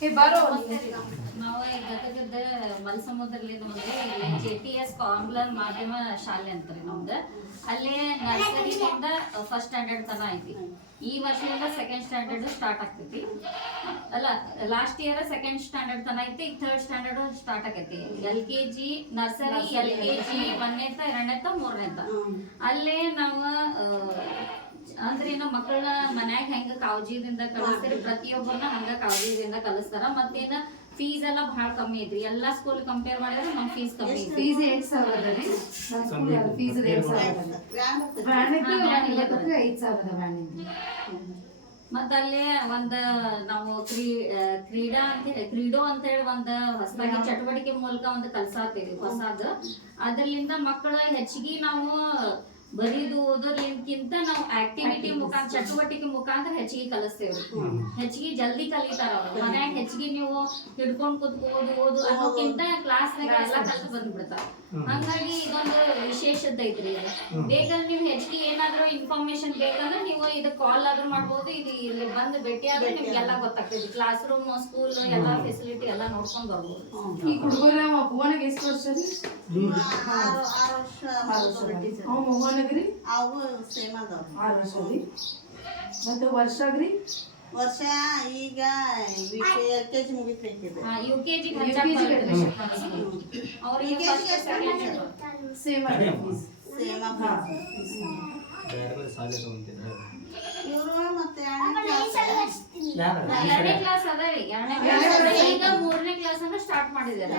ನಾವು ಈ ಗದಗದ ಮಲ್ಸಮುದ್ರಲಿಂದ ಬಂದ್ರೆ ಇಲ್ಲಿ JPS ಆಂಗ್ಲ ಮಾಧ್ಯಮ ಶಾಲೆ ಅಂತಾರೆ ನಮ್ದು. ಅಲ್ಲೇ ನರ್ಸರಿಯಿಂದ ಫಸ್ಟ್ ಸ್ಟ್ಯಾಂಡರ್ಡ್ ತನ ಐತಿ. ಈ ವರ್ಷದಿಂದ ಸೆಕೆಂಡ್ ಸ್ಟ್ಯಾಂಡರ್ಡ್ ಸ್ಟಾರ್ಟ್ ಆಗ್ತೈತಿ. ಅಲ್ಲ, ಲಾಸ್ಟ್ ಇಯರ್ ಸೆಕೆಂಡ್ ಸ್ಟ್ಯಾಂಡರ್ಡ್ ತನ ಐತಿ, ಈಗ ಥರ್ಡ್ ಸ್ಟ್ಯಾಂಡರ್ಡ್ ಸ್ಟಾರ್ಟ್ ಆಗೈತಿ. LKG ನರ್ಸರಿ, LKG 1ನೇತ 2ನೇತ 3ನೇತ ಅಲ್ಲೇ ನಾವು ಅಂದ್ರೆ ನಮ್ಮ ಮಕ್ಕಳನ್ನ ಮನ್ಯಾಗ ಹೆಂಗ ಕಾಳಜಿದಿಂದ ಕಲಿಸ್ತಾರೆ, ಪ್ರತಿಯೊಬ್ಬರನ್ನ ಹಂಗ ಕಾಳಜಿದಿಂದ ಕಲಿಸ್ತಾರ. ಮತ್ತೇನ ಫೀಸ್ ಎಲ್ಲ ಬಹಳ ಕಮ್ಮಿ ಐತ್ರಿ. ಎಲ್ಲಾ ಸ್ಕೂಲ್ ಕಂಪೇರ್ ಮಾಡಿದ್ರೆ ನಮ್ ಫೀಸ್ ಕಮ್ಮಿ ಐತಿ. ಫೀಸ್ 8,000 ರೀ. ನಮ್ಮ ಸ್ಕೂಲ್ ಫೀಸ್ 8,000. ವ್ಯಾನಿಗೆ 5,000 ವ್ಯಾನಿಗೆ. ಮತ್ತ ಅಲ್ಲೇ ಒಂದ್ ನಾವು ಕ್ರೀಡೋ ಅಂತ ಹೇಳಿ ಒಂದ್ ಹೊಸದಾಗಿ ಚಟುವಟಿಕೆ ಮೂಲಕ ಒಂದು ಕಲ್ಸಾತೀವಿ ಹೊಸದ. ಅದರಿಂದ ಮಕ್ಕಳ ಹೆಚ್ಚಿಗೆ ನಾವು ಬರೀದು ಓದೋದ್ಕಿಂತ ನಾವು ಆಕ್ಟಿವಿಟಿ ಮುಖಾಂತರ, ಚಟುವಟಿಕೆ ಮುಖಾಂತರ ಹೆಚ್ಚಿಗೆ ಕಲಿಸ್ತೇವ್ರಿ. ಹೆಚ್ಚಿಗೆ ಜಲ್ದಿ ಕಲಿತಾರ ಅವ್ರು. ಮನ್ಯಾಗ ಹೆಚ್ಚಿಗೆ ನೀವು ಹಿಡ್ಕೊಂಡ್ ಕೂತ್ಕೋದು ಓದು ಅನ್ನೋಕ್ಕಿಂತ ಕ್ಲಾಸ್ನಾಗ ಎಲ್ಲ ಕಲ್ತು ಬಂದ್ಬಿಡ್ತಾರ. ಹಂಗಾಗಿ ಇದೊಂದು ವಿಶೇಷತೆ ಐತ್ರಿ. ಬೇಕಂದ್ರೆ ನೀವು ಹೆಚ್ಚಿಗೆ ಏನಾದ್ರು ಇನ್ಫಾರ್ಮೇಶನ್ ಬೇಕಂದ್ರೆ ನೀವು ಇದು ಕಾಲ್ ಆದ್ರೂ ಮಾಡ್ಬೋದು. ಇದು ಇಲ್ಲಿ ಬಂದು ಭೇಟಿ ಆದ್ರೆ ನಿಮ್ಗೆಲ್ಲ ಗೊತ್ತಾಗ್ತೈತಿ. ಕ್ಲಾಸ್ ರೂಮ್, ಸ್ಕೂಲ್ ಎಲ್ಲಾ ಫೆಸಿಲಿಟಿ ಎಲ್ಲ ನೋಡ್ಕೊಂಡ್ ಬರ್ಬೋದು. ಈ ಹುಡುಗರ ಭುವನಿಗೆ ಎಷ್ಟು ವರ್ಷ ರೀ? 6 ವರ್ಷ. ಮೋಹನಗ್ರಿ ಅವು ಸೇಮ್ ಅದಾವ. 6 ವರ್ಷ ರೀ. ಮತ್ತೆ ವರ್ಷಗ್ರಿ? ವರ್ಷ ಈಗ LKG ಮುಗಿತೈತಿ. UKG ಅವ್ರಿಗೆ ಸೇಮ್ ಸೇಮ್ ಇವರು ಮತ್ತೆ 2ನೇ ಕ್ಲಾಸ್ ಅದ ರೀ. 2ನೇ ಕ್ಲಾಸ್ ಈಗ 3ನೇ ಕ್ಲಾಸ್ ಅಂದ್ರೆ ಸ್ಟಾರ್ಟ್ ಮಾಡಿದ್ದಾರೆ.